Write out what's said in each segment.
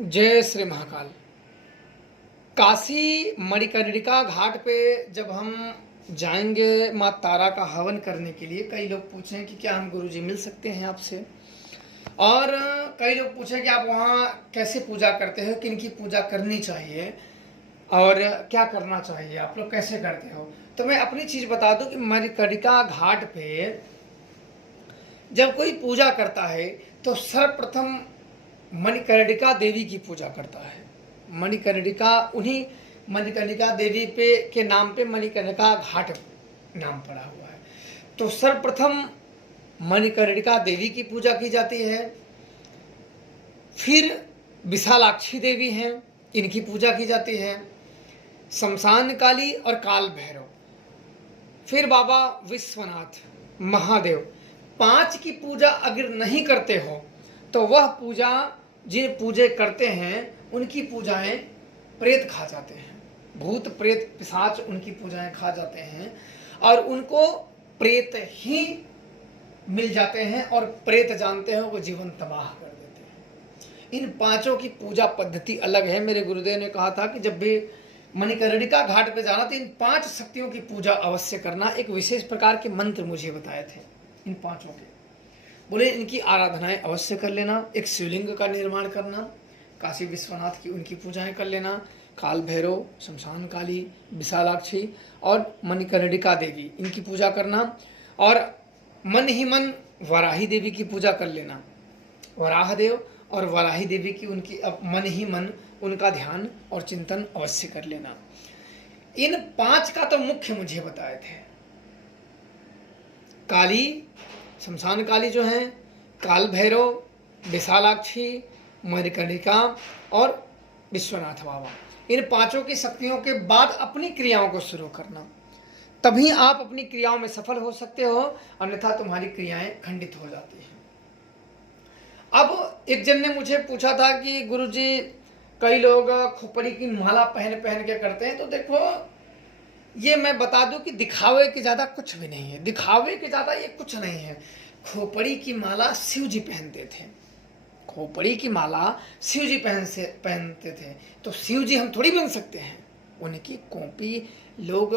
जय श्री महाकाल। काशी मणिकर्णिका घाट पे जब हम जाएंगे माँ तारा का हवन करने के लिए, कई लोग पूछें कि क्या हम गुरुजी मिल सकते हैं आपसे, और कई लोग पूछें कि आप वहाँ कैसे पूजा करते हो, किन की पूजा करनी चाहिए और क्या करना चाहिए, आप लोग कैसे करते हो। तो मैं अपनी चीज़ बता दूं कि मणिकर्णिका घाट पे जब कोई पूजा करता है तो सर्वप्रथम मणिकर्णिका देवी की पूजा करता है। मणिकर्णिका उन्हीं मणिकर्णिका देवी पे के नाम पे मणिकर्णिका घाट नाम पड़ा हुआ है। तो सर्वप्रथम मणिकर्णिका देवी की पूजा की जाती है, फिर विशालाक्षी देवी हैं, इनकी पूजा की जाती है, शमशान काली और काल भैरव, फिर बाबा विश्वनाथ महादेव। पांच की पूजा अगर नहीं करते हो तो वह पूजा जिन पूजे करते हैं उनकी पूजाएं प्रेत खा जाते हैं, भूत प्रेत पिशाच उनकी पूजाएं खा जाते हैं और उनको प्रेत ही मिल जाते हैं और प्रेत जानते हैं वो जीवन तबाह कर देते हैं। इन पांचों की पूजा पद्धति अलग है। मेरे गुरुदेव ने कहा था कि जब भी मणिकर्णिका घाट पे जाना तो इन पांच शक्तियों की पूजा अवश्य करना। एक विशेष प्रकार के मंत्र मुझे बताए थे इन पांचों के, बोले इनकी आराधनाएं अवश्य कर लेना। एक शिवलिंग का निर्माण करना, काशी विश्वनाथ की उनकी पूजाएं कर लेना, काल भैरव, शमशान काली, विशालाक्षी और मणिकर्णिका देवी इनकी पूजा करना, और मन ही मन वराही देवी की पूजा कर लेना। वराह देव और वराही देवी की उनकी अब मन ही मन उनका ध्यान और चिंतन अवश्य कर लेना। इन पांच का तो मुख्य मुझे बताए थे। काली, शमशान काली जो हैं, काल भैरव, विशालाक्षी, मणिकर्णिका और विश्वनाथ बाबा, इन पांचों की शक्तियों के बाद अपनी क्रियाओं को शुरू करना, तभी आप अपनी क्रियाओं में सफल हो सकते हो, अन्यथा तुम्हारी क्रियाएं खंडित हो जाती हैं। अब एक जन ने मुझे पूछा था कि गुरुजी कई लोग खोपड़ी की माला पहन पहन के करते हैं, तो देखो ये मैं बता दूं कि दिखावे के ज्यादा कुछ भी नहीं है, दिखावे के ज्यादा ये कुछ नहीं है। खोपड़ी की माला शिव जी पहनते थे, खोपड़ी की माला शिव जी पहनते थे, तो शिव जी हम थोड़ी बन सकते हैं। उनकी कॉपी लोग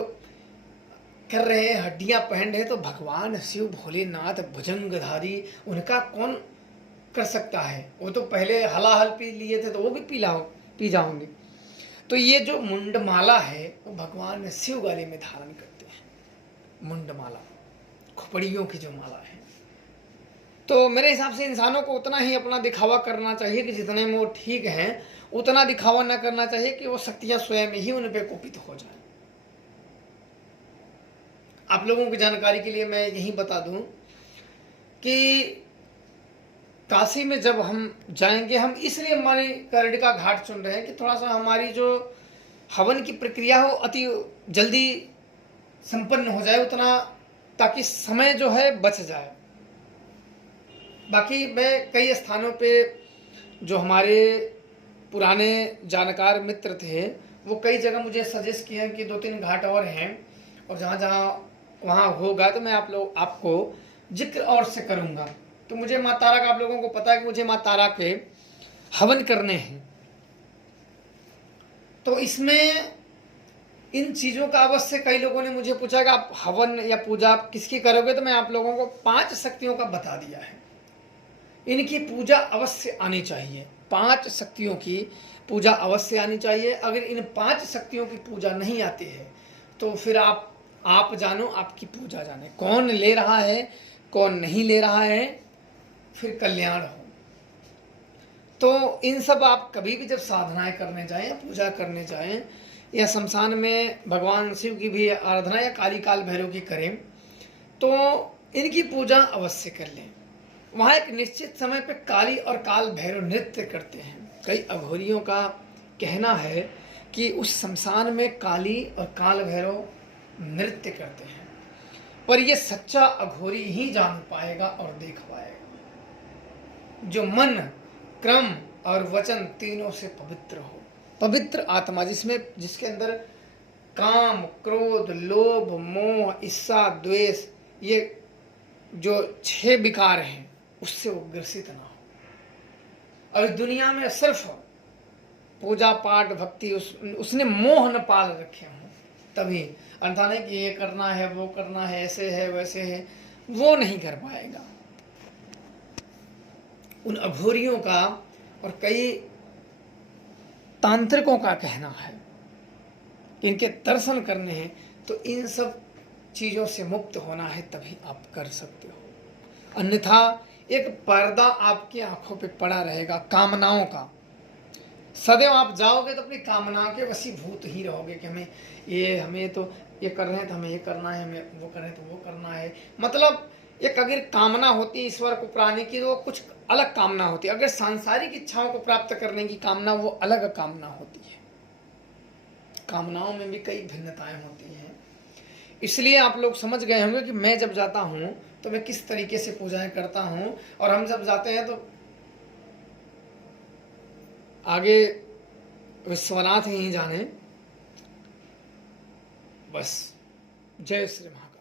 कर रहे हैं, हड्डियां पहन रहे, तो भगवान शिव भोलेनाथ भुजंगधारी उनका कौन कर सकता है। वो तो पहले हलाहल पी लिए थे तो वो भी पी जाओगे। तो ये जो मुंडमाला है वो भगवान शिव गले में धारण करते हैं। मुंडमाला खोपड़ियों की जो माला है, तो मेरे हिसाब से इंसानों को उतना ही अपना दिखावा करना चाहिए कि जितने में वो ठीक हैं, उतना दिखावा न करना चाहिए कि वो शक्तियां स्वयं ही उन पे कुपित हो जाए। आप लोगों की जानकारी के लिए मैं यही बता दूं कि काशी में जब हम जाएंगे, हम इसलिए मणिकर्णिका घाट चुन रहे हैं कि थोड़ा सा हमारी जो हवन की प्रक्रिया हो अति जल्दी संपन्न हो जाए, उतना ताकि समय जो है बच जाए। बाकी मैं कई स्थानों पे जो हमारे पुराने जानकार मित्र थे वो कई जगह मुझे सजेस्ट किए कि 2-3 घाट और हैं, और जहाँ जहाँ वहाँ होगा तो मैं आपको जिक्र और से करूँगा। तो मुझे माँ तारा का, आप लोगों को पता है कि मुझे माँ तारा के हवन करने हैं, तो इसमें इन चीज़ों का अवश्य, कई लोगों ने मुझे पूछा कि आप हवन या पूजा किसकी करोगे, तो मैं आप लोगों को 5 शक्तियों का बता दिया है। इनकी पूजा अवश्य आनी चाहिए, 5 शक्तियों की पूजा अवश्य आनी चाहिए। अगर इन 5 शक्तियों की पूजा नहीं आती है तो फिर आप जानो, आपकी पूजा जाने, कौन ले रहा है कौन नहीं ले रहा है, फिर कल्याण हो। तो इन सब आप कभी भी जब साधनाएं करने जाएं या पूजा करने जाएं, या शमशान में भगवान शिव की भी आराधना या काली काल भैरव की करें, तो इनकी पूजा अवश्य कर लें। वहाँ एक निश्चित समय पे काली और काल भैरव नृत्य करते हैं। कई अघोरियों का कहना है कि उस शमशान में काली और काल भैरव नृत्य करते हैं, पर यह सच्चा अघोरी ही जान पाएगा और देख पाएगा जो मन, क्रम और वचन तीनों से पवित्र हो। पवित्र आत्मा जिसके अंदर काम, क्रोध, लोभ, मोह, ईर्ष्या, द्वेष, ये जो 6 विकार हैं उससे वो ग्रसित ना हो। और इस दुनिया में सिर्फ पूजा पाठ भक्ति उसने मोह न पाल रखे हों, तभी। अन्यथा नहीं कि ये करना है वो करना है, ऐसे है वैसे है, वो नहीं कर पाएगा। उन अघोरियों का और कई तांत्रिकों का कहना है कि इनके दर्शन करने हैं तो इन सब चीज़ों से मुक्त होना है, तभी आप कर सकते हो। अन्यथा एक पर्दा आपकी आंखों पे पड़ा रहेगा कामनाओं का। सदैव आप जाओगे तो अपनी कामनाओं के वशीभूत ही रहोगे कि हमें तो ये कर रहे हैं तो हमें ये करना है, हमें वो कर रहे हैं तो वो करना है। मतलब एक अगर कामना होती है ईश्वर को पाने की तो वो कुछ अलग कामना होती है, अगर सांसारिक इच्छाओं को प्राप्त करने की कामना वो अलग कामना होती है। कामनाओं में भी कई भिन्नताएं होती हैं। इसलिए आप लोग समझ गए होंगे कि मैं जब जाता हूं तो मैं किस तरीके से पूजाएं करता हूं, और हम जब जाते हैं तो आगे विश्वनाथ ही जाने। बस जय श्री महाकाल।